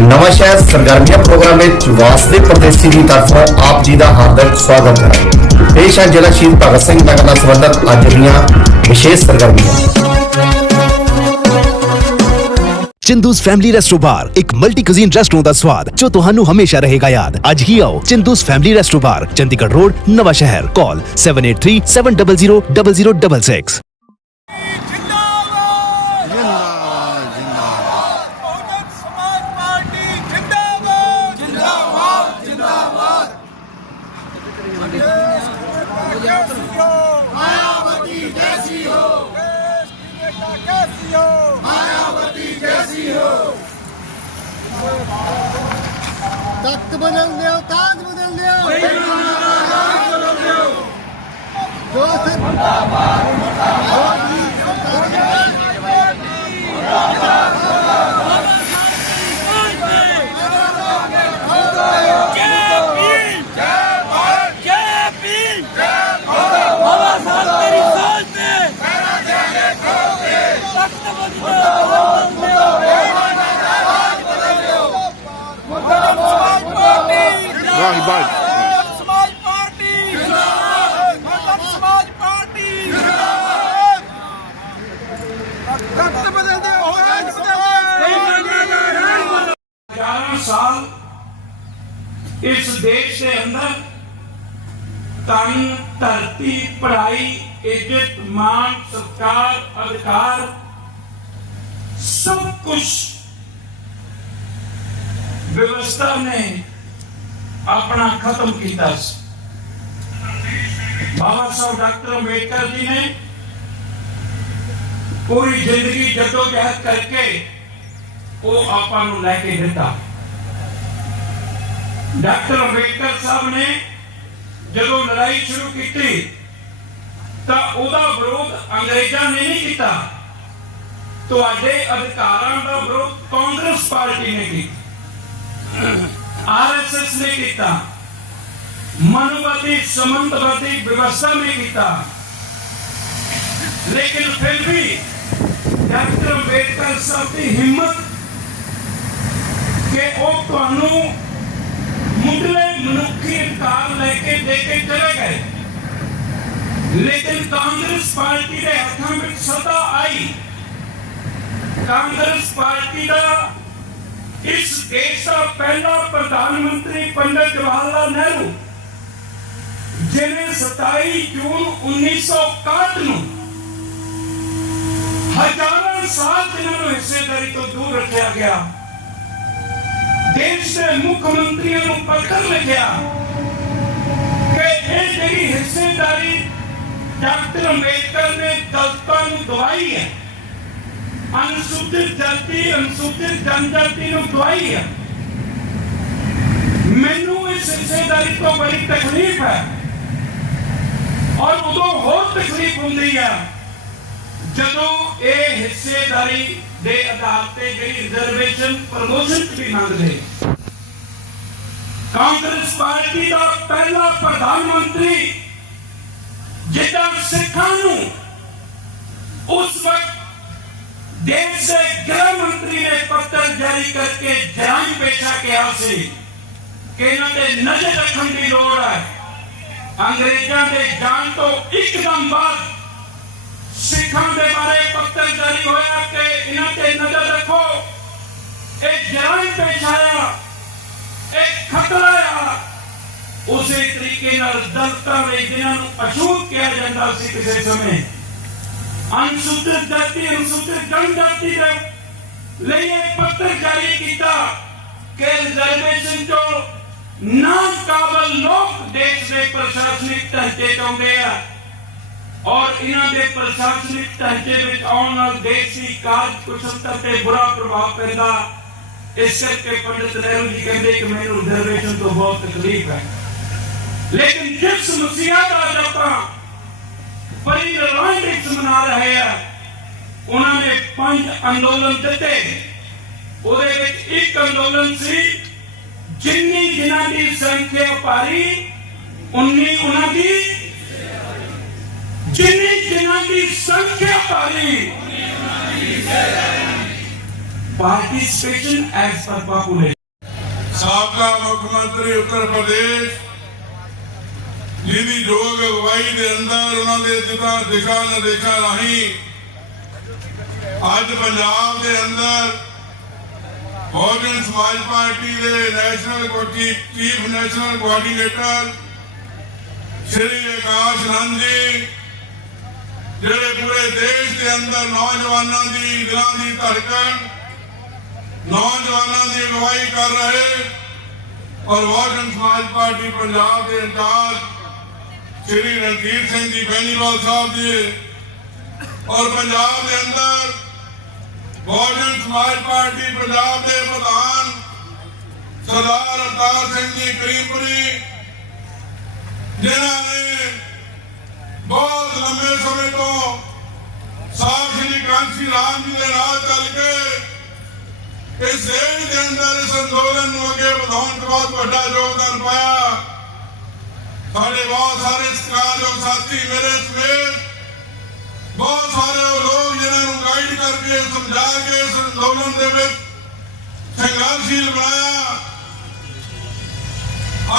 ਨਵਾਂ ਸ਼ਹਿਰ ਸਰਗਰਮੀਆਂ ਪ੍ਰੋਗਰਾਮ ਵਿੱਚ ਵਾਸਦੇ ਪ੍ਰਦੇਸ਼ੀ ਦੀ ਤਰਫੋਂ ਆਪ ਜੀ ਦਾ ਹਾਰਦਿਕ ਸਵਾਗਤ ਹੈ ਪੇਸ਼ ਹੈ ਜ਼ਿਲ੍ਹਾ ਸ਼ਹੀਦ ਭਗਤ ਸਿੰਘ ਨਗਰ ਨਾਲ ਸੰਬੰਧਿਤ ਅੱਜ ਦੀਆਂ ਵਿਸ਼ੇਸ਼ ਸਰਗਰਮੀਆਂ ਚਿੰਦੂਸ ਫੈਮਿਲੀ ਰੈਸਟੋ ਬਾਰ ਇੱਕ ਮਲਟੀ ਕੁਜ਼ੀਨ ਰੈਸਟੋਰੈਂਟ ਦਾ ਸਵਾਦ ਜੋ ਤੁਹਾਨੂੰ ਹਮੇਸ਼ਾ ਰਹੇਗਾ ਯਾਦ ਅੱਜ ਹੀ ਆਓ Chindu's family resto bar Chandigarh road Nawan Shahar call 7837000066 ਤਖਤ ਬਦਲ ਦਿਓ ਤਾਜ ਬਦਲ ਦਿਓ। ਜੋ ਸਰ ਵਾਹ ਬਾਈ ਸਮਾਜ ਪਾਰਟੀ ਜਿੰਦਾਬਾਦ ਬਹੁਜਨ ਸਮਾਜ ਪਾਰਟੀ ਜਿੰਦਾਬਾਦ ਤਖਤ ਬਦਲ ਦਿਓ ਤਾਜ ਬਦਲ ਦਿਓ 11 ਸਾਲ ਇਸ ਦੇਸ਼ ਦੇ ਅੰਦਰ ਤਨ ਧਰਤੀ ਪੜਾਈ ਇੱਜ਼ਤ ਮਾਨ ਸਤਕਾਰ ਅਧਿਕਾਰ ਸਭ ਕੁਝ ਵਿਵਸਥਾ ਨੇ ਆਪਣਾ ਖਤਮ ਕੀਤਾ ਸੀ। ਬਾਬਾ ਸਾਹਿਬ ਡਾਕਟਰ ਅੰਬੇਡਕਰ ਜੀ ਨੇ ਪੂਰੀ ਜ਼ਿੰਦਗੀ ਜਦੋਜਹਿਦ ਕਰਕੇ ਉਹ ਆਪਾਂ ਨੂੰ ਲੈ ਕੇ ਦਿੱਤਾ। ਡਾਕਟਰ ਅੰਬੇਡਕਰ ਸਾਹਿਬ ਨੇ ਜਦੋਂ ਲੜਾਈ ਸ਼ੁਰੂ ਕੀਤੀ, ਤਾਂ ਉਹਦਾ ਵਿਰੋਧ ਅੰਗਰੇਜ਼ਾਂ ਨੇ ਨਹੀਂ ਕੀਤਾ। ਤੁਹਾਡੇ ਅਧਿਕਾਰਾਂ ਦਾ ਵਿਰੋਧ ਕਾਂਗਰਸ ਪਾਰਟੀ ਨੇ ਕੀਤਾ। ਆਰਐਸਐਸ ਨੇ ਕੀਤਾ ਮਨੁਵਾਦੀ ਸਮੰਤਵਾਦੀ ਵਿਵਸਥਾ ਨੇ ਕੀਤਾ ਲੇਕਿਨ ਫਿਰ ਵੀ ਡਾਕਟਰ ਅੰਬੇਡਕਰ ਸਾਹਿਬ ਦੀ ਹਿੰਮਤ ਕਿ ਉਹ ਤੁਹਾਨੂੰ ਮੁੱਢਲੇ ਮਨੁੱਖੀ ਅਧਿਕਾਰ ਲੈ ਕੇ ਦੇ ਕੇ ਚਲੇ ਗਏ ਲੇਕਿਨ ਕਾਂਗਰਸ ਪਾਰਟੀ ਦੇ ਹੱਥਾਂ ਵਿੱਚ ਸੱਤਾ ਆਈ ਕਾਂਗਰਸ ਪਾਰਟੀ ਦਾ ਇਸ ਦੇਸ਼ ਦਾ ਪਹਿਲਾ ਪ੍ਰਧਾਨ ਮੰਤਰੀ ਪੰਡਿਤ ਜਵਾਹਰ ਲਾਲ ਨਹਿਰੂ ਜਿਨੇ 27 ਜੂਨ 1961 ਨੂੰ ਹਜ਼ਾਰਾਂ ਸਾਲ ਜਿਨ੍ਹਾਂ ਨੂੰ ਹਿੱਸੇਦਾਰੀ ਤੋਂ ਦੂਰ ਰੱਖਿਆ ਗਿਆ। ਦੇਸ਼ ਦੇ ਮੁੱਖ ਮੰਤਰੀਆਂ ਨੂੰ ਪੱਤਰ ਲਿਖਿਆ ਕਿ ਇਹ ਜਿਹੜੀ ਹਿੱਸੇਦਾਰੀ ਡਾਕਟਰ ਅੰਬੇਦਕਰ ਨੇ ਦਲਤਾਂ ਨੂੰ ਦਵਾਈ ਹੈ ਅਨੁਸੂਚਿਤ ਜਾਤੀ ਅਨੁਸੂਚਿਤ ਜਨਜਾਤੀ ਨੂੰ ਦਵਾਈ ਹੈ। ਮੈਨੂੰ ਇਸ ਹਿੱਸੇਦਾਰੀ ਤੋਂ ਬੜੀ ਤਕਲੀਫ ਹੈ। ਔਰ ਉਦੋਂ ਹੋਰ ਤਕਲੀਫ ਹੁੰਦੀ ਹੈ, ਜਦੋਂ ਇਹ ਹਿੱਸੇਦਾਰੀ ਦੇ ਆਧਾਰ ਤੇ ਜਿਹੜੀ ਰਿਜ਼ਰਵੇਸ਼ਨ ਪ੍ਰਮੋਸ਼ਨ ਵੀ ਮੰਗਦੇ ਕਾਂਗਰਸ ਪਾਰਟੀ ਦਾ ਪਹਿਲਾ ਪ੍ਰਧਾਨ ਮੰਤਰੀ ਜਿਹੜਾ ਸਿੱਖਾਂ ਨੂੰ ਉਸ ਵਕਤ ਦੇਸ਼ ਦੇ ਗ੍ਰਹਿ ਮੰਤਰੀ ਨੇ ਪੱਤਰ ਜਾਰੀ ਕਰਕੇ ਜਾਂਚ ਪੇਸ਼ਾ ਕਿਹਾ ਸੀ ਕਿ ਇਹਨਾਂ ਤੇ ਨਜ਼ਰ ਰੱਖਣ ਦੀ ਲੋੜ ਹੈ। ਅੰਗਰੇਜ਼ਾਂ ਦੇ ਜਾਣ ਤੋਂ ਇੱਕਦਮ ਬਾਅਦ ਸਿੱਖਾਂ ਦੇ ਬਾਰੇ ਪੱਤਰ ਜਾਰੀ ਹੋਇਆ ਕਿ ਇਹਨਾਂ ਤੇ ਨਜ਼ਰ ਰੱਖੋ। ਇਹ ਜਰਾਇਮ ਪੇਸ਼ ਆਇਆ ਇਹ ਖਤਰਾ ਆ। ਉਸੇ ਤਰੀਕੇ ਨਾਲ ਦਲਤਾਂ ਦੇ ਜਿਨ੍ਹਾਂ ਨੂੰ ਅਛੂਤ ਜਾਤੀ ਅਨੁਸੂਚਿਤ ਜਨਜਾਤੀ ਦੇ ਲਈ ਇਹ ਪੱਤਰ ਜਾਰੀ ਕੀਤਾ ਕਿ ਰਿਜ਼ਰਵੇਸ਼ਨ ਤੋਂ ਨਾ ਕਾਬਲ ਲੋਕ ਦੇਸ਼ ਦੇ ਪ੍ਰਸ਼ਾਸਨਿਕ ਢਾਂਚੇ ਚਾਹੁੰਦੇ ਆ ਔਰ ਇਹਨਾਂ ਦੇ ਪ੍ਰਸ਼ਾਸਨਿਕ ਢਾਂਚੇ ਵਿੱਚ ਆਉਣ ਨਾਲ ਦੇਸ਼ ਦੀ ਕਾਰਜ ਕੁਸ਼ਲਤਾ ਤੇ ਬੁਰਾ ਪ੍ਰਭਾਵ ਪੈਂਦਾ ਇਸ ਕਰਕੇ ਪੰਡਿਤ ਨਹਿਰੂ ਜੀ ਕਹਿੰਦੇ ਕਿ ਮੈਨੂੰ ਰਿਜ਼ਰਵੇਸ਼ਨ ਤੋਂ ਬਹੁਤ ਤਕਲੀਫ ਹੈ ਲੇਕਿਨ ਜਿਸ ਮਸੀਹਾ ਦਾ ਅੱਜ ਆਪਾਂ ਪਰਿਨਿਰਵਾਣ ਦਿਵਸ ਮਨਾ ਰਹੇ ਆ। ਉਹਨਾਂ ਨੇ ਪੰਜ ਅੰਦੋਲਨ ਦਿੱਤੇ। ਉਹਦੇ ਵਿੱਚ ਇੱਕ ਅੰਦੋਲਨ ਸੀ, ਜਿੰਨੀ ਜਿਨ੍ਹਾਂ ਦੀ ਸੰਖਿਆ ਭਾਰੀ ਉਨੀ ਉਹਨਾਂ ਦੀ। ਜਿੰਨੀ ਜਿਨ੍ਹਾਂ ਦੀ ਸੰਖਿਆ ਭਾਰੀ participation as per population. ਸਾਬਕਾ ਮੁੱਖ ਮੰਤਰੀ ਉੱਤਰ ਪ੍ਰਦੇਸ਼ ਜਿਹਦੀ ਯੋਗ ਅਗਵਾਈ ਦੇ ਅੰਦਰ ਉਹਨਾਂ ਦੇ ਦਿਸ਼ਾ ਦਿਸ਼ਾ ਨਿਰਦੇਸ਼ਾਂ ਰਾਹੀਂ, ਅੱਜ ਪੰਜਾਬ ਦੇ ਅੰਦਰ ਬਹੁਜਨ ਸਮਾਜ ਪਾਰਟੀ ਦੇ ਨੈਸ਼ਨਲ ਕੋਟੀ, chief national coordinator Shri Akash Nand ji, ਜਿਹੜੇ ਪੂਰੇ ਦੇਸ਼ ਦੇ ਅੰਦਰ ਨੌਜਵਾਨਾਂ ਦੀ ਦਿਲਾਂ ਦੀ ਧੜਕਣ, ਨੌਜਵਾਨਾਂ ਦੀ ਅਗਵਾਈ ਕਰ ਰਹੇ ਔਰ ਬਹੁਜਨ ਸਮਾਜ ਪਾਰਟੀ ਪੰਜਾਬ ਦੇ ਇੰਚਾਰਜ ਸ਼੍ਰੀ ਰਣਜੀਤ ਸਿੰਘ ਜੀ ਬੈਨੀਵਾਲ ਸਾਹਿਬ ਜੀ ਔਰ ਪੰਜਾਬ ਦੇ ਅੰਦਰ ਬਹੁਜਨ ਸਮਾਜ ਪਾਰਟੀ ਪੰਜਾਬ ਦੇ ਪ੍ਰਧਾਨ ਸਰਦਾਰ ਅਵਤਾਰ ਸਿੰਘ ਜੀ ਕਰੀਮਪੁਰੀ, ਜਿਨ੍ਹਾਂ ਨੇ ਬਹੁਤ ਲੰਬੇ ਸਮੇਂ ਤੋਂ ਸਾਹਿਬ ਸ਼੍ਰੀ ਕਾਂਸੀ ਰਾਮ ਜੀ ਦੇ ਨਾਲ ਚੱਲ ਕੇ ਇਸ ਦੇਸ਼ ਦੇ ਅੰਦਰ ਇਸ ਅੰਦੋਲਨ ਨੂੰ ਅੱਗੇ ਵਧਾਉਣ 'ਚ ਬਹੁਤ ਵੱਡਾ ਯੋਗਦਾਨ ਪਾਇਆ। ਸਾਡੇ ਬਹੁਤ ਸਾਰੇ ਸਤਿਕਾਰਯੋਗ ਸਾਥੀ, ਮੇਰੇ ਸਮੇਤ ਬਹੁਤ ਸਾਰੇ ਉਹ ਲੋਕ ਜਿਨ੍ਹਾਂ ਨੂੰ ਗਾਈਡ ਕਰਕੇ, ਸਮਝਾ ਕੇ, ਇਸ ਅੰਦੋਲਨ ਦੇ ਵਿੱਚ ਸੰਘਰਸ਼ੀਲ ਬਣਾਇਆ।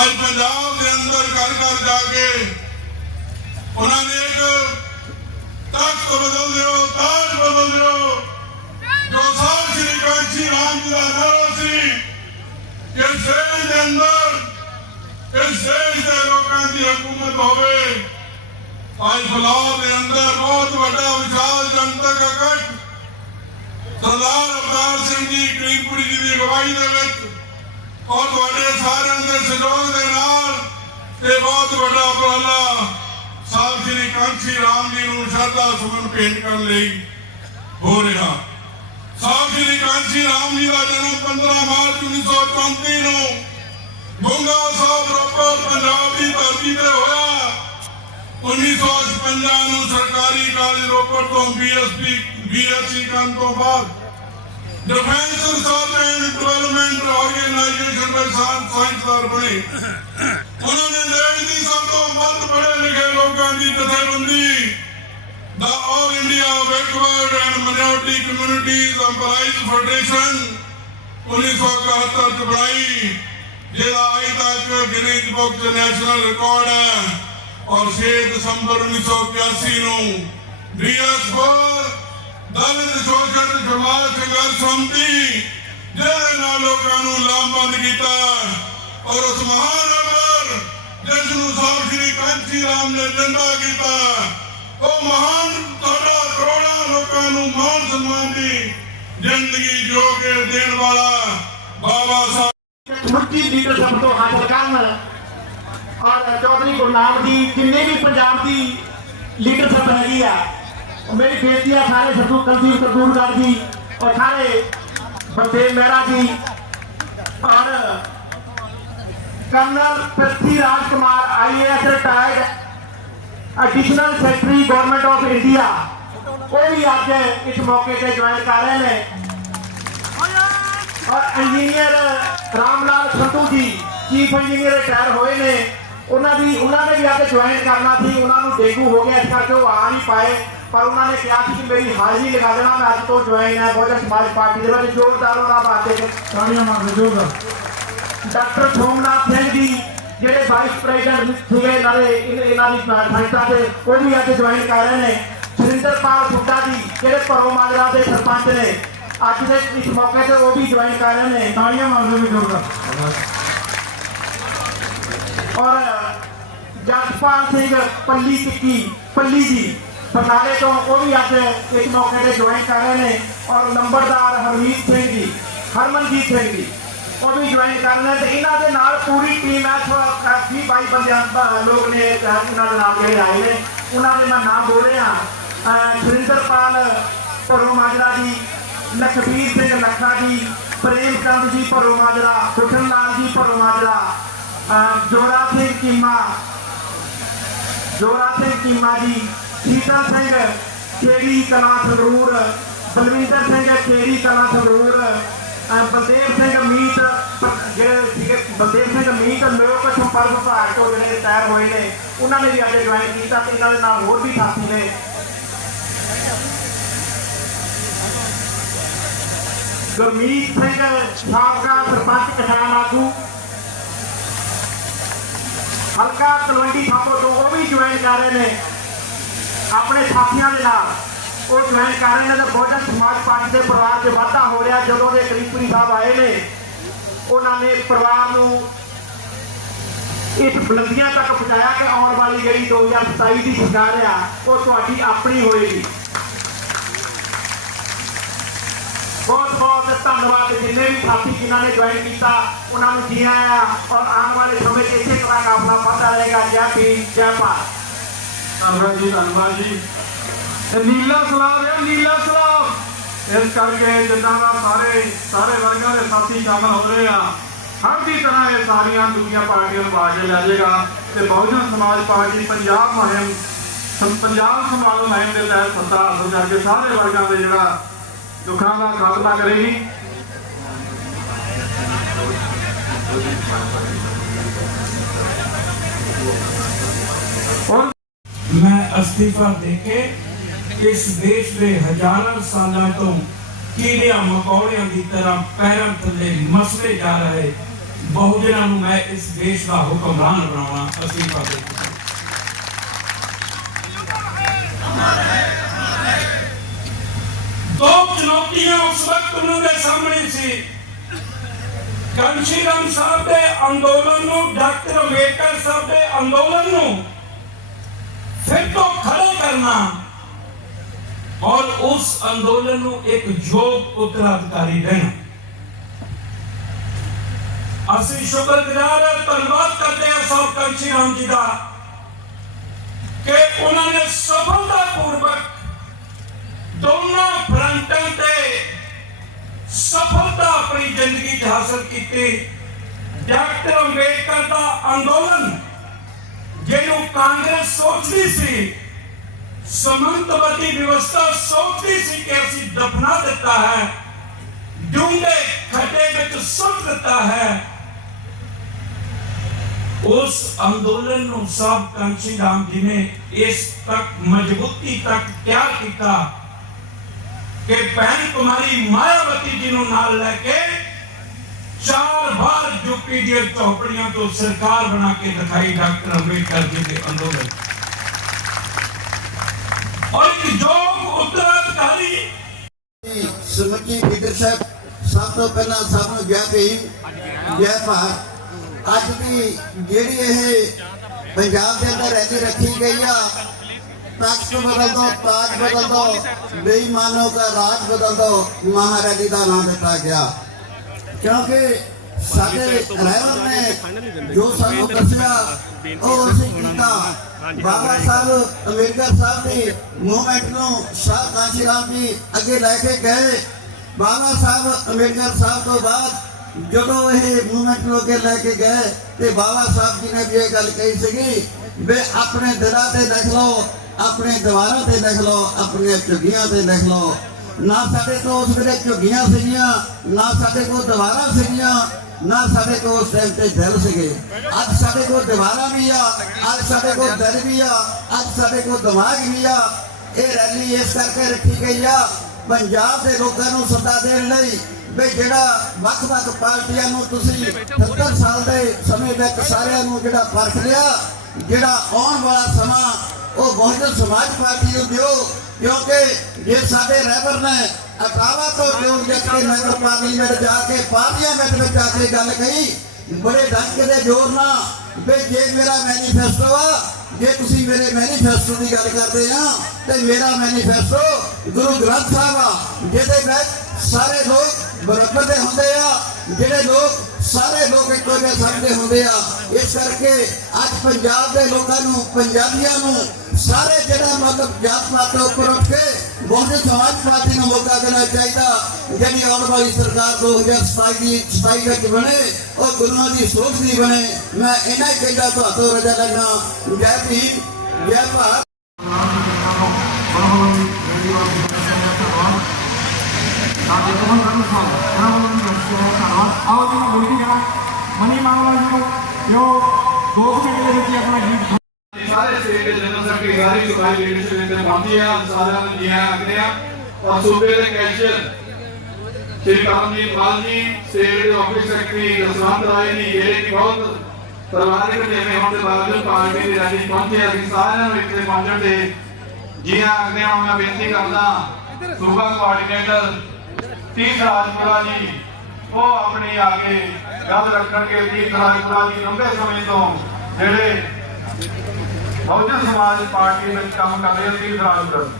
ਅੱਜ ਪੰਜਾਬ ਦੇ ਅੰਦਰ ਘਰ ਘਰ ਜਾ ਕੇ ਉਹਨਾਂ ਨੇ ਇੱਕ ਤਖਤ ਬਦਲ ਦਿਓ, ਤਾਜ ਬਦਲ ਦਿਓ, ਜੋ ਸਾਹਿਬ ਸ਼੍ਰੀ ਕਾਂਚੀ ਰਾਮ ਜੀ ਦਾ ਨਾਰਾ ਸੀ ਇਸ ਦੇਸ਼ ਦੇ ਅੰਦਰ ਇਸ ਦੇਸ਼ ਦੇ ਲੋਕਾਂ ਦੀ ਹਕੂਮਤ ਹੋਵੇ। ਅੱਜ ਫਲਾਹ ਦੇ ਅੰਦਰ ਬਹੁਤ ਵੱਡਾ ਵਿਸ਼ਾਲ ਜਨਤਕ ਇਕੱਠ ਸਰਦਾਰ ਅਵਤਾਰ ਸਿੰਘ ਜੀ ਕਰੀਮਪੁਰੀ ਜੀ ਦੀ ਅਗਵਾਈ ਦੇ ਵਿੱਚ ਔਰ ਤੁਹਾਡੇ ਸਾਰਿਆਂ ਦੇ ਸਹਿਯੋਗ ਦੇ ਨਾਲ ਇਹ ਬਹੁਤ ਵੱਡਾ ਉਪਰਾਲਾ ਸਾਹਿਬ ਸ਼੍ਰੀ ਕਾਂਚੀ ਰਾਮ ਜੀ ਨੂੰ ਸ਼ਰਧਾ ਸੁਮਨ ਭੇਟ ਕਰਨ ਲਈ ਹੋ ਰਿਹਾ। ਸਾਹਿਬ ਸ਼੍ਰੀ ਕਾਂਸ਼ੀ ਰਾਮ ਜੀ ਦਾ ਜਨਮ 15 ਮਾਰਚ 1934 ਨੂੰ ਗੁੰਗਾ ਸਾਹਿਬ ਰੋਪੜ, ਪੰਜਾਬ ਦੀ ਧਰਤੀ ਤੇ ਹੋਇਆ। 1955 ਨੂੰ ਸਰਕਾਰੀ ਕਾਲਜ ਰੋਪੜ ਤੋਂ ਬੀਐਸਪੀ ਬੀਐਸਸੀ ਕਰਨ ਤੋਂ ਬਾਅਦ defence research and development organisation ਵਿੱਚ ਸਾਇੰਸ ਸਾਇੰਸਦਾਰ ਬਣੇ। ਉਹਨਾਂ ਨੇ ਦੇਸ਼ ਦੀ ਸਭ ਤੋਂ ਵੱਧ ਪੜ੍ਹੇ ਲਿਖੇ ਲੋਕਾਂ ਦੀ ਜਥੇਬੰਦੀ ਦਾ all India backward and minority communities employees federation 1971 ਚ ਬਣਾਈ। ਜਿਹੜਾ ਅਜੇ ਤੱਕ ਗਿਨੀਜ਼ ਬੁੱਕ ਚ ਨੈਸ਼ਨਲ ਰਿਕਾਰਡ ਹੈ ਔਰ 6 ਦਸੰਬਰ 1981 ਨੂੰ ਡੀਐਸ4 ਦਲਿਤ ਸ਼ੋਸ਼ਣ ਸਮਾਜ ਸੰਘਰਸ਼ ਸੰਮਤੀ ਜਿਹਦੇ ਨਾਲ ਲੋਕਾਂ ਨੂੰ ਲਾਮਬੰਦ ਕੀਤਾ ਔਰ ਉਸ ਮਹਾਨ ਅਮਰ ਜਿਸ ਨੂੰ ਸਾਹਿਬ ਸ਼੍ਰੀ ਕਾਂਚੀ ਰਾਮ ਨੇ ਜਿੰਦਾ ਕੀਤਾ, ਉਹ ਮਹਾਨ ਤੁਹਾਡਾ ਕਰੋੜਾਂ ਲੋਕਾਂ ਨੂੰ ਮਾਨ ਸਨਮਾਨ ਦੀ ਜ਼ਿੰਦਗੀ ਜੋ ਕੇ ਦੇਣ ਵਾਲਾ ਬਾਬਾ ਸਾਹਿਬ ਸਮੁੱਚੀ ਲੀਡਰਸ਼ਿਪ ਤੋਂ ਹਾਸਲ ਕਰਨ ਔਰ ਚੌਧਰੀ ਗੁਰਨਾਮ ਦੀ ਜਿੰਨੇ ਵੀ ਪੰਜਾਬ ਦੀ ਲੀਡਰਸ਼ਿਪ ਹੈਗੀ ਆ ਉਹ ਮੇਰੀ ਬੇਨਤੀ ਆ ਸਾਰੇ ਸਤੂ ਕੁਲਦੀਪ ਕਪੂਰਗੜ ਜੀ ਔਰ ਸਾਰੇ ਬੰਦੇ ਮਹਿਰਾ ਜੀ ਔਰ colonel Prithi Raj Kumar IAS retired additional secretary government of India ਉਹ ਵੀ ਅੱਜ ਇਸ ਮੌਕੇ ਤੇ ਜੁਆਇਨ ਕਰ ਰਹੇ ਨੇ ਔਰ engineer Ramlal Sandhu ji chief engineer retire ਹੋਏ ਨੇ। ਉਹਨਾਂ ਦੀ ਉਹਨਾਂ ਨੇ ਵੀ ਆ ਕੇ ਜੁਆਇਨ ਕਰਨਾ ਸੀ। ਉਹਨਾਂ ਨੂੰ ਡੇਂਗੂ ਹੋ ਗਿਆ ਇਸ ਕਰਕੇ ਉਹ ਆ ਨਹੀਂ ਪਾਏ। ਪਰ ਉਹਨਾਂ ਨੇ ਕਿਹਾ ਕਿ ਮੇਰੀ ਹਾਜ਼ਰੀ ਲਗਾ ਦੇਣਾ। ਮੈਂ ਅੱਜ ਤੋਂ ਜੁਆਇਨ ਹੈ। ਬਹੁਜਨ ਸਮਾਜ ਪਾਰਟੀ ਦੇ ਵਿੱਚ ਜ਼ੋਰਦਾਰ ਉਹਨਾਂ ਬਾਤੇ ਤਾੜੀਆਂ ਮਾਰਦੇ ਜੋਗਾ ਡਾਕਟਰ ਸੋਮਨਾਥ ਸਿੰਘ ਜੀ ਜਿਹੜੇ ਵਾਈਸ ਪ੍ਰੈਜ਼ੀਡੈਂਟ ਸੀਗੇ ਇਹਨਾਂ ਦੇ ਇਹਨਾਂ ਦੀ ਸੰਸਥਾ ਦੇ ਉਹ ਵੀ ਅੱਜ ਜੁਆਇਨ ਕਰ ਰਹੇ ਨੇ। ਸੁਰਿੰਦਰਪਾਲ ਸੁੱਟਾ ਜੀ ਜਿਹੜੇ ਪਰੋ ਮਾਜਰਾ ਦੇ ਸਰਪੰਚ ਨੇ। ਅੱਜ ਦੇ ਇਸ ਮੌਕੇ ਤੇ ਉਹ ਵੀ ਜੁਆਇਨ ਕਰ ਰਹੇ ਨੇ ਤਾੜੀਆਂ ਮਾਰਦੇ ਵੀ ਜੋਗਾ ਔਰ ਜਸਪਾਲ ਸਿੰਘ ਪੱਲੀ ਟਿੱਕੀ ਪੱਲੀ ਜੀ, ਬਰਨਾਲੇ ਤੋਂ ਉਹ ਵੀ ਅੱਜ ਇਸ ਮੌਕੇ ਤੇ ਜੁਆਇਨ ਕਰ ਰਹੇ ਨੇ। ਔਰ ਨੰਬਰਦਾਰ ਹਰਮੀਤ ਸਿੰਘ ਜੀ, ਹਰਮਨਜੀਤ ਸਿੰਘ ਜੀ, ਉਹ ਵੀ ਜੁਆਇਨ ਕਰ ਰਹੇ ਨੇ ਤੇ ਇਹਨਾਂ ਦੇ ਨਾਲ ਪੂਰੀ ਟੀਮ ਹੈ। ਸੋ ਕਾਫੀ ਬਾਈ ਬੰਦਿਆਂ ਲੋਕ ਨੇ ਇਹਨਾਂ ਦੇ ਨਾਲ ਜਿਹੜੇ ਆਏ ਨੇ। ਉਹਨਾਂ ਦੇ ਮੈਂ ਨਾਮ ਬੋਲ ਰਿਹਾ। ਸੁਰਿੰਦਰਪਾਲ ਭਰੋ ਮਾਜਰਾ ਜੀ ਲਖਬੀਰ ਸਿੰਘ ਲੱਖਾ ਜੀ, ਪ੍ਰੇਮ ਚੰਦ ਜੀ ਭਰੋ ਮਾਜਰਾ ਹੁਸਨ ਲਾਲ ਜੀ ਭਰੋ ਮਾਜਰਾ ਜੋਰਾ ਸਿੰਘ ਚੀਮਾ ਜੋਰਾ ਸਿੰਘ ਚੀਮਾ ਜੀ, ਸੀਤਾ ਸਿੰਘ ਕੇਰੀ ਕਲਾ ਸੰਗਰੂਰ, ਬਲਵਿੰਦਰ ਸਿੰਘ ਕੇਰੀ ਕਲਾ ਸੰਗਰੂਰ ਬਲਦੇਵ ਸਿੰਘ ਮੀਤ ਜਿਹੜੇ ਸੀਗੇ, ਬਲਦੇਵ ਸਿੰਘ ਮੀਤ ਲੋਕ ਸੰਪਰਕ ਵਿਭਾਗ ਤੋਂ ਜਿਹੜੇ ਰਿਟਾਇਰ ਹੋਏ ਨੇ, ਉਹਨਾਂ ਨੇ ਵੀ ਅੱਜ ਜੁਆਇਨ ਕੀਤਾ ਤੇ ਇਹਨਾਂ ਦੇ ਨਾਲ ਹੋਰ ਵੀ ਸਾਥੀ ਨੇ। ਗੁਰਮੀਤ ਸਿੰਘ ਸਾਬਕਾ ਸਰਪੰਚ ਕਿਸਾਨ ਆਗੂ। ਹਲਕਾ ਤਲਵੰਡੀ ਸਾਬੋ ਤੋਂ ਉਹ ਵੀ ਜੁਆਇਨ ਕਰ ਰਹੇ ਨੇ। ਆਪਣੇ ਸਾਥੀਆਂ ਦੇ ਨਾਲ ਉਹ ਜੁਆਇਨ ਕਰ ਰਹੇ ਨੇ ਤੇ ਬਹੁਜਨ ਸਮਾਜ ਪਾਰਟੀ ਦੇ ਪਰਿਵਾਰ 'ਚ ਵਾਧਾ ਹੋ ਰਿਹਾ। ਜਦੋਂ ਦੇ ਕਰੀਬਪੁਰੀ ਸਾਹਿਬ ਆਏ ਨੇ, ਉਹਨਾਂ ਨੇ ਪਰਿਵਾਰ ਨੂੰ ਇਸ ਬੁਲੰਦੀਆਂ ਤੱਕ ਪਹੁੰਚਾਇਆ ਕਿ ਆਉਣ ਵਾਲੀ ਜਿਹੜੀ 2027 ਦੀ ਸਰਕਾਰ ਆ, ਉਹ ਤੁਹਾਡੀ ਆਪਣੀ ਹੋਏਗੀ ਬਹੁਤ ਬਹੁਤ ਧੰਨਵਾਦ ਜਿੰਨੇ ਵੀ ਸਾਥੀ ਜਿਨ੍ਹਾਂ ਨੇ ਜੁਆਇਨ ਕੀਤਾ, ਉਹਨਾਂ ਨੂੰ ਜੀ ਆਇਆਂ ਔਰ ਆਉਣ ਵਾਲੇ ਸਮੇਂ 'ਚ ਇਸੇ ਤਰ੍ਹਾਂ ਕਾਫਲਾ ਵੱਧਦਾ ਰਹੇਗਾ, ਜੈ ਭੀਮ, ਜੈ ਭਾਰਤ। ਧੰਨਵਾਦ ਜੀ ਧੰਨਵਾਦ ਜੀ। ਇਹ ਨੀਲਾ ਸਲਾਬ ਹੈ ਨੀਲਾ ਸਲਾਬ ਇਸ ਕਰਕੇ ਜਿੱਦਾਂ ਦਾ ਸਾਰੇ ਸਾਰੇ ਵਰਗਾਂ ਦੇ ਸਾਥੀ ਸ਼ਾਮਲ ਹੋ ਰਹੇ ਆ, ਹਰ ਦੀ ਤਰ੍ਹਾਂ ਇਹ ਸਾਰੀਆਂ ਦੂਜੀਆਂ ਪਾਰਟੀਆਂ ਨੂੰ ਬਾਜ ਲੈ ਜਾਏਗਾ। ਤੇ ਬਹੁਜਨ ਸਮਾਜ ਪਾਰਟੀ, ਪੰਜਾਬ ਮੁਹਿੰਮ ਪੰਜਾਬ ਸਮਾਜ ਮੁਹਿੰਮ ਦੇ ਤਹਿਤ ਸੱਤਾ ਹਾਸਲ ਕਰਕੇ ਸਾਰੇ ਵਰਗਾਂ ਦੇ ਜਿਹੜਾ ਦੁੱਖਾਂ ਦਾ ਖਾਤਮਾ ਕਰੇਗੀ। ਔਰ ਮੈਂ ਅਸਤੀਫਾ ਦੇ ਕੇ ਇਸ ਦੇਸ਼ ਦੇ ਹਜ਼ਾਰਾਂ ਸਾਲਾਂ ਤੋਂ ਕੀੜਿਆਂ ਮਕੌੜਿਆਂ ਦੀ ਤਰ੍ਹਾਂ ਪੈਰਾਂ ਥੱਲੇ ਮਸਲੇ ਜਾ ਰਹੇ ਬਹੁਜਨਾਂ ਨੂੰ ਮੈਂ ਇਸ ਦੇਸ਼ ਦਾ ਹੁਕਮਰਾਨ ਬਣਾਉਣਾ ਅਸਤੀਫਾ ਦੇ ਕੇ ਦੋ ਚੁਣੌਤੀਆਂ ਉਸ ਵਕਤ ਉਹਨਾਂ ਦੇ ਸਾਹਮਣੇ ਸੀ। ਕੰਸ਼ੀਰਾਮ ਸਾਹਿਬ ਦੇ ਅੰਦੋਲਨ ਨੂੰ, ਡਾਕਟਰ ਅੰਬੇਡਕਰ ਸਾਹਿਬ ਦੇ ਅੰਦੋਲਨ ਨੂੰ ਫਿਰ ਤੋਂ ਖੜਾ ਕਰਨਾ। ਔਰ ਉਸ ਅੰਦੋਲਨ ਨੂੰ ਇੱਕ ਯੋਗ ਉਤਰਾਧਿਕਾਰੀ ਦੇਣਾ। ਅਸੀਂ ਸ਼ੁਕਰਗੁਜ਼ਾਰ ਹਾਂ, ਧੰਨਵਾਦ ਕਰਦੇ ਹਾਂ ਸਭ ਕੰਚੀ ਰਾਮ ਜੀ ਦਾ ਕਿ ਉਹਨਾਂ ਨੇ ਸਫਲਤਾਪੂਰਵਕ ਦੋਨਾਂ ਫਰੰਟਾਂ ਤੇ ਸਫਲਤਾ ਆਪਣੀ ਜ਼ਿੰਦਗੀ 'ਚ ਹਾਸਲ ਕੀਤੀ ਡਾਕਟਰ ਅੰਬੇਡਕਰ ਦਾ ਅੰਦੋਲਨ ਜਿਹਨੂੰ ਕਾਂਗਰਸ ਸੋਚਦੀ ਸੀ ਸਮੰਤਵਤੀ ਵਿਵਸਥਾ ਸੋਚਦੀ ਸੀ ਕਿ ਅਸੀਂ ਦਫਨਾ ਦਿੱਤਾ ਹੈ ਡੂੰਘੇ ਖੱਡੇ ਵਿੱਚ ਸੁੱਟ ਦਿੱਤਾ ਹੈ ਉਸ ਅੰਦੋਲਨ ਨੂੰ ਸਭ ਕੰਚੀ ਰਾਮ ਜੀ ਨੇ ਇਸ ਤੱਕ ਮਜ਼ਬੂਤੀ ਤੱਕ ਤਿਆਰ ਕੀਤਾ ਕਿ ਭੈਣ ਕੁਮਾਰੀ ਮਾਇਆਵਤੀ ਜੀ ਨੂੰ ਨਾਲ ਲੈ ਕੇ ਚਾਰ ਵਾਰ ਯੂਪੀ ਦੀਆਂ ਝੌਪੜੀਆਂ ਤੋਂ ਸਰਕਾਰ ਬਣਾ ਕੇ ਦਿਖਾਈ ਡਾਕਟਰ ਅੰਬੇਡਕਰ ਜੀ ਦੇ ਅੰਦੋਲਨ। ਔਰ ਇੱਕ ਯੋਗ ਉੱਤਰਾਧਿਕਾਰੀ ਸਮੁੱਚੀ ਲੀਡਰਸ਼ਿਪ ਸਭ ਤੋਂ ਪਹਿਲਾਂ ਸਭ ਨੂੰ ਜੈ ਭੀਮ, ਜੈ ਭਾਰਤ। ਅੱਜ ਦੀ ਜਿਹੜੀ ਇਹ ਪੰਜਾਬ ਦੇ ਅੰਦਰ ਰੈਲੀ ਰੱਖੀ ਗਈ ਆ ਤਖਤ ਬਦਲ ਦੋ ਤਾਜ ਬਦਲ ਦੋ ਬੇਈਮਾਨੋਂ ਦਾ ਰਾਜ ਬਦਲ ਦੋ ਮਹਾਰੈਲੀ ਦਾ ਨਾਮ ਦਿੱਤਾ ਗਿਆ ਕਿਉਂਕਿ ਸਾਡੇ ਰਹਿਬਰ ਨੇ ਜੋ ਸਾਨੂੰ ਦੱਸਿਆ ਉਹ ਅਸੀਂ ਕੀਤਾ ਬਾਬਾ ਸਾਹਿਬ ਅੰਬੇਡਕਰ ਸਾਹਿਬ ਦੀ ਮੂਵਮੈਂਟ ਨੂੰ ਸ਼ਾਹ ਕਾਂਸ਼ੀ ਰਾਮ ਜੀ ਅੱਗੇ ਲੈ ਕੇ ਗਏ ਬਾਬਾ ਸਾਹਿਬ ਅੰਬੇਡਕਰ ਸਾਹਿਬ ਤੋਂ ਬਾਅਦ ਜਦੋਂ ਇਹ ਮੂਵਮੈਂਟ ਨੂੰ ਅੱਗੇ ਲੈ ਕੇ ਗਏ ਤੇ ਬਾਬਾ ਸਾਹਿਬ ਜੀ ਨੇ ਵੀ ਇਹ ਗੱਲ ਕਹੀ ਸੀਗੀ ਵੀ ਆਪਣੇ ਦਿਲਾਂ ਤੇ ਲਿਖ ਲਓ ਆਪਣੇ ਦੀਵਾਰਾਂ ਤੇ ਲਿਖ ਲਓ, ਆਪਣੀਆਂ ਝੁੱਗੀਆਂ ਤੇ ਲਿਖ ਲਓ। ਨਾ ਸਾਡੇ ਕੋਲ ਉਸ ਵੇਲੇ ਝੁੱਗੀਆਂ ਸੀਗੀਆਂ, ਨਾ ਸਾਡੇ ਕੋਲ ਦੀਵਾਰਾਂ ਸੀਗੀਆਂ, ਨਾ ਸਾਡੇ ਕੋਲ ਉਸ ਟਾਈਮ ਤੇ ਦਿਲ ਸੀਗੇ। ਅੱਜ ਸਾਡੇ ਕੋਲ ਦੀਵਾਰਾਂ ਵੀ ਆ, ਅੱਜ ਸਾਡੇ ਕੋਲ ਦਿਲ ਵੀ ਆ, ਅੱਜ ਸਾਡੇ ਕੋਲ ਦਿਮਾਗ ਵੀ ਆ। ਇਹ ਰੈਲੀ ਇਸ ਕਰਕੇ ਰੱਖੀ ਗਈ ਆ, ਪੰਜਾਬ ਦੇ ਲੋਕਾਂ ਨੂੰ ਸੱਦਾ ਦੇਣ ਲਈ ਵੀ ਜਿਹੜਾ ਵੱਖ-ਵੱਖ ਪਾਰਟੀਆਂ ਨੂੰ ਤੁਸੀਂ 70 ਸਾਲ ਦੇ ਸਮੇਂ ਵਿੱਚ ਸਾਰਿਆਂ ਨੂੰ ਜਿਹੜਾ ਪਰਖ ਲਿਆ, ਜਿਹੜਾ ਆਉਣ ਵਾਲਾ ਸਮਾਂ ਉਹ ਬਹੁਜਨ ਸਮਾਜ ਪਾਰਟੀ ਨੂੰ ਦਿਓ ਕਿਉਂਕਿ ਜੇ ਸਾਡੇ ਰਹਿਬਰ ਨੇ ਅਕਾਵਾ ਤੋਂ ਚੋਣ ਜਿੱਤ ਕੇ ਨਗਰ ਪਾਰਲੀਮੈਂਟ ਜਾ ਕੇ ਪਾਰਲੀਮੈਂਟ ਵਿੱਚ ਜਾ ਕੇ ਗੱਲ ਕਹੀ ਬੜੇ ਡੰਕ ਦੇ ਜ਼ੋਰ ਨਾਲ ਵੀ ਜੇ ਮੇਰਾ ਮੈਨੀਫੈਸਟੋ ਆ ਜੇ ਤੁਸੀਂ ਮੇਰੇ ਮੈਨੀਫੈਸਟੋ ਦੀ ਗੱਲ ਕਰਦੇ ਆ ਤੇ ਮੇਰਾ ਮੈਨੀਫੈਸਟੋ ਗੁਰੂ ਗ੍ਰੰਥ ਸਾਹਿਬ ਆ ਜਿਹਦੇ ਵਿੱਚ ਸਾਰੇ ਲੋਕ ਬਰਾਬਰ ਦੇ ਹੁੰਦੇ ਆ, ਜਿਹੜੇ ਲੋਕ, ਸਾਰੇ ਲੋਕ ਇੱਕੋ ਜਿਹੇ ਸਮਝਦੇ ਹੁੰਦੇ ਆ। ਇਸ ਕਰਕੇ ਅੱਜ ਪੰਜਾਬ ਦੇ ਲੋਕਾਂ ਨੂੰ, ਪੰਜਾਬੀਆਂ ਨੂੰ, ਸਾਰੇ ਜਿਹੜਾ ਮਤਲਬ ਜਾਤ ਪਾਤ ਉੱਪਰ ਉੱਠ ਕੇ ਬਹੁਤ ਸਮਾਜ ਪਾਰਟੀ ਨੂੰ ਮੌਕਾ ਦੇਣਾ ਚਾਹੀਦਾ, ਜਿਹੜੀ ਆਉਣ ਵਾਲੀ ਸਰਕਾਰ 2027 ਦੀ 27 ਵਿੱਚ ਬਣੇ, ਉਹ ਗੁਰੂਆਂ ਦੀ ਸੋਚ ਦੀ ਬਣੇ। ਮੈਂ ਇਹਨਾਂ ਹੀ ਕਹਿੰਦਾ ਤੁਹਾਤੋਂ ਰਜਾ ਲੈਣਾ ਜੈ ਭੀਮ, ਜੈ ਭਾਰਤ। ਆਓ ਜੀ ਬੇਨਤੀ ਕਰਾਂ ਮਨੀ ਮੰਗਵਾ ਜੀ ਜੋ ਦੋ ਕੁ ਮਿੰਟ ਦੇ ਵਿੱਚ ਹੀ ਆਪਣਾ ਸਾਰੇ ਸਟੇਟ ਦੇ ਜਨਰਲ ਸਾਰੀ ਸੁਭਾਈ ਲੀਡਰਸ਼ਿਪ ਦੇ ਬੰਦੀ ਸਾਰਿਆਂ ਨੂੰ ਜੀ ਆਖਦੇ ਆ ਔਰ ਸੂਬੇ ਦੇ ਕੈਸ਼ੀਅਰ ਸ਼੍ਰੀ ਕਰਮਜੀਤ ਮਾਲ ਜੀ ਸੇਲ ਦੇ ਆਫਿਸ ਸੈਕਟਰੀ ਜਸਵੰਤ ਰਾਏ ਜੀ ਜਿਹੜੇ ਕਿ ਬਹੁਤ ਪਰਿਵਾਰਿਕ ਜਿਵੇਂ ਹੋਣ ਦੇ ਬਾਵਜੂਦ ਪਾਰਟੀ ਦੇ ਰਾਜੀ ਪਹੁੰਚੇ ਅਸੀਂ ਸਾਰਿਆਂ ਨੂੰ ਇੱਥੇ ਪਹੁੰਚਣ ਦੇ ਜੀ ਆਖਦੇ ਹਾਂ। ਮੈਂ ਬੇਨਤੀ ਕਰਦਾ ਸੂਬਾ ਕੋਆਰਡੀਨੇਟਰ ਤੀਰ ਰਾਜਪੁਰਾ ਜੀ, ਉਹ ਆਪਣੀ ਆ ਗੱਲ ਰੱਖਣਗੇ ਤੀਰ ਰਾਜਪੁਰਾ ਜੀ ਲੰਬੇ ਸਮੇਂ ਤੋਂ, ਜਿਹੜੇ ਬਹੁਜਨ ਸਮਾਜ ਪਾਰਟੀ ਵਿੱਚ ਕੰਮ ਕਰ ਰਹੇ ਤੀਰ ਰਾਜਪੁਰਾ ਜੀ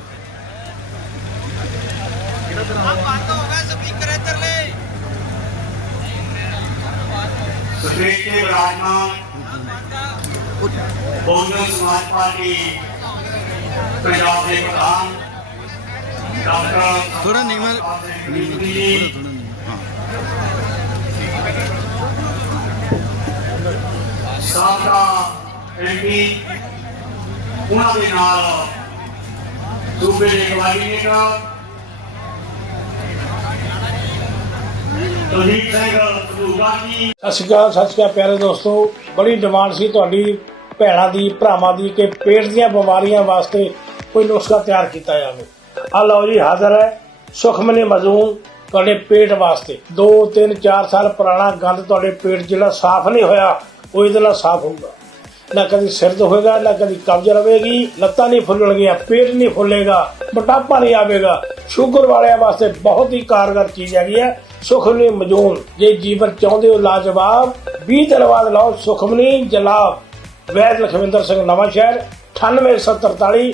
ਸਟੇਜ ਬਹੁਜਨ ਸਮਾਜ ਪਾਰਟੀ ਪੰਜਾਬ ਦੇ ਪ੍ਰਧਾਨ ਥੋੜਾ ਐਮਪੀ ਉਹਨਾਂ ਦੇ ਨਾਲ ਦੇ ਜੀ। ਸਤਿ ਸ਼੍ਰੀ ਅਕਾਲ ਸਤਿ ਸ਼੍ਰੀ ਅਕਾਲ ਪਿਆਰੇ ਦੋਸਤੋ। ਬੜੀ ਡਿਮਾਂਡ ਸੀ ਤੁਹਾਡੀ ਭੈਣਾਂ ਦੀ ਭਰਾਵਾਂ ਦੀ ਕਿ ਪੇਟ ਦੀਆਂ ਬਿਮਾਰੀਆਂ ਵਾਸਤੇ ਕੋਈ ਨੁਸਖਾ ਤਿਆਰ ਕੀਤਾ ਜਾਵੇ। ਆ ਲਓ ਜੀ ਹਾਜ਼ਰ ਹੈ। ਸੁਖਮਨੀ ਮਜ਼ੂਮ ਤੁਹਾਡੇ ਪੇਟ ਵਾਸਤੇ। 2 3 4 ਸਾਲ ਪੁਰਾਣਾ ਗੰਦ ਤੁਹਾਡੇ ਪੇਟ ਜਿਹੜਾ ਸਾਫ਼ ਨਹੀਂ ਹੋਇਆ, ਉਹ ਇਹਦੇ ਨਾਲ ਸਾਫ਼ ਹੋਊਗਾ। ਨਾ ਕਦੀ ਸਿਰ ਹੋਏਗਾ ਨਾ ਕਦੀ ਕਬਜ਼ ਰਵੇਗੀ ਲੱਤਾਂ ਨਹੀਂ ਫੁੱਲਣਗੀਆਂ, ਪੇਟ ਨਹੀਂ ਫੁੱਲੇਗਾ, ਮੋਟਾਪਾ ਨਹੀਂ ਆਵੇਗਾ। ਸ਼ੂਗਰ ਵਾਲਿਆਂ ਵਾਸਤੇ ਬਹੁਤ ਹੀ ਕਾਰਗਰ ਚੀਜ਼ ਹੈਗੀ ਹੈ। ਸੁਖਮਨੀ ਮਜੂਨ ਜੇ ਜੀਵਨ ਚਾਹੁੰਦੇ ਹੋ ਲਾਜਵਾਬ 20 ਦਿਨ ਬਾਅਦ ਲਓ ਸੁਖਮਨੀ ਜਲਾਬ ਵੈਦ ਲਖਵਿੰਦਰ ਸਿੰਘ ਨਵਾਂ ਸ਼ਹਿਰ 9843